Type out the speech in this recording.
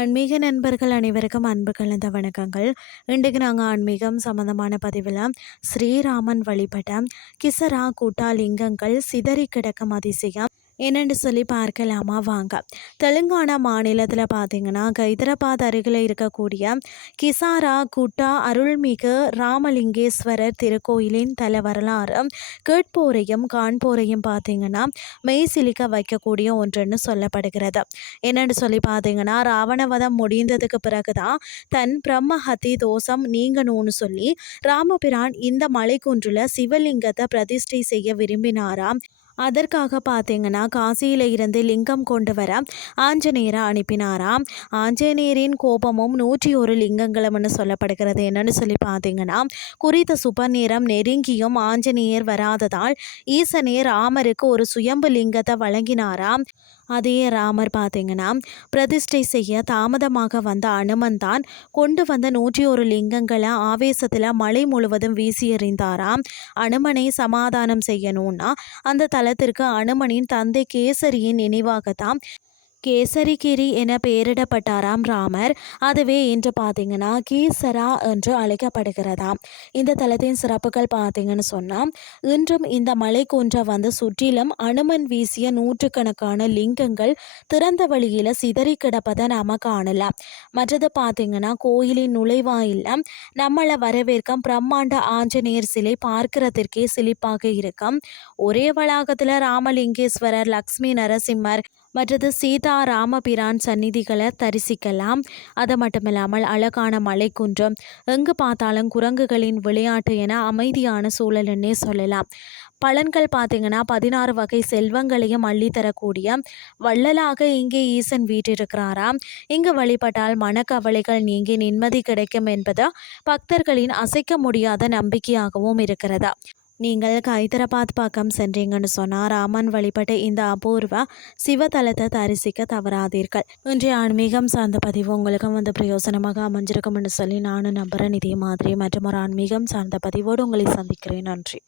ஆன்மீக நண்பர்கள் அனைவருக்கும் அன்பு கலந்த வணக்கங்கள். இன்றைக்கு நாங்கள் ஆன்மீகம் சம்பந்தமான பதிவில் ஸ்ரீராமன் வழிபட்ட கிசரா கூட்டா லிங்கங்கள் சிதறி கிடக்கும் அதிசயம் என்னென்னு சொல்லி பார்க்கலாமா வாங்க. தெலுங்கானா மாநிலத்தில் பார்த்தீங்கன்னா ஹைதராபாத் அருகில் இருக்கக்கூடிய கிசாரா கூட்டா அருள்மிகு ராமலிங்கேஸ்வரர் திருக்கோயிலின் தல வரலாறு கேட்போரையும் காண்போரையும் பார்த்தீங்கன்னா மெய் சிலிக்க வைக்கக்கூடிய ஒன்றுன்னு சொல்லப்படுகிறது. என்னென்னு சொல்லி பார்த்தீங்கன்னா ராவணவதம் முடிந்ததுக்கு பிறகுதான் தன் பிரம்மஹத்தி தோஷம் நீங்கணும்னு சொல்லி ராமபிரான் இந்த மலைக்குன்றில் சிவலிங்கத்தை பிரதிஷ்டை செய்ய விரும்பினாராம். அதற்காக பார்த்தீங்கன்னா காசியில இருந்து லிங்கம் கொண்டு வர ஆஞ்சநேயரை அனுப்பினாராம். ஆஞ்சநேயரின் கோபமும் 101 லிங்கங்களும்னு சொல்லப்படுகிறது. என்னன்னு சொல்லி பார்த்தீங்கன்னா குறித்த சுப நேரம் நெருங்கியும் ஆஞ்சநேயர் வராததால் ஈசனே ராமருக்கு ஒரு சுயம்பு லிங்கத்தை வழங்கினாராம். அதே ராமர் பார்த்தீங்கன்னா பிரதிஷ்டை செய்ய தாமதமாக வந்த அனுமன் தான் கொண்டு வந்த 101 லிங்கங்களை ஆவேசத்தில் மலை முழுவதும் வீசி எறிந்தாராம். அனுமனை சமாதானம் செய்யணும்னா அந்த தலத்திற்கு அனுமனின் தந்தை கேசரியின் நினைவாகத்தான் கேசரிகிரி என பெயரிடப்பட்டாராம் ராமர். அதுவே இன்று பார்த்தீங்கன்னா கீசரா என்று அழைக்கப்படுகிறதாம். இந்த தலத்தின் சிறப்புகள் பார்த்தீங்கன்னு சொன்னால் இன்றும் இந்த மலை குன்றை வந்து சுற்றிலும் அனுமன் வீசிய நூற்றுக்கணக்கான லிங்கங்கள் திறந்த வழியில் சிதறி கிடப்பதை நாம் காணலாம். மற்றது பார்த்தீங்கன்னா கோயிலின் நுழைவாயில் நம்மளை வரவேற்கும் பிரம்மாண்ட ஆஞ்சநேயர் சிலை பார்க்கிறதற்கே சிலிப்பாக இருக்கும். ஒரே வளாகத்தில் ராமலிங்கேஸ்வரர், லக்ஷ்மி நரசிம்மர் மற்றது சீதா ராமபிரான் சந்நிதிகளை தரிசிக்கலாம். அது மட்டுமில்லாமல் அழகான மலைக்குன்றம், எங்கு பார்த்தாலும் குரங்குகளின் விளையாட்டு என அமைதியான சூழல்னே சொல்லலாம். பலன்கள் பார்த்தீங்கன்னா 16 வகை செல்வங்களையும் அள்ளித்தரக்கூடிய வள்ளலாக இங்கே ஈசன் வீற்றிருக்கிறாராம். இங்கு வழிபட்டால் மனக்கவலைகள் நீங்கி நிம்மதி கிடைக்கும் என்பது பக்தர்களின் அசைக்க முடியாத நம்பிக்கையாகவும் இருக்கிறதா. நீங்கள் ஹைதராபாத் பக்கம் சென்றீங்கன்னு சொன்னால் ராமன் வழிபட்ட இந்த அபூர்வ சிவதலத்தை தரிசிக்க தவறாதீர்கள். இன்றைய ஆன்மீகம் சார்ந்த பதிவு உங்களுக்கும் வந்து பிரயோசனமாக அமைஞ்சிருக்கும்னு சொல்லி நானும் நம்புகிறேன். இதே மாதிரி மற்றும் ஒரு ஆன்மீகம் சார்ந்த பதிவோடு உங்களை சந்திக்கிறேன். நன்றி.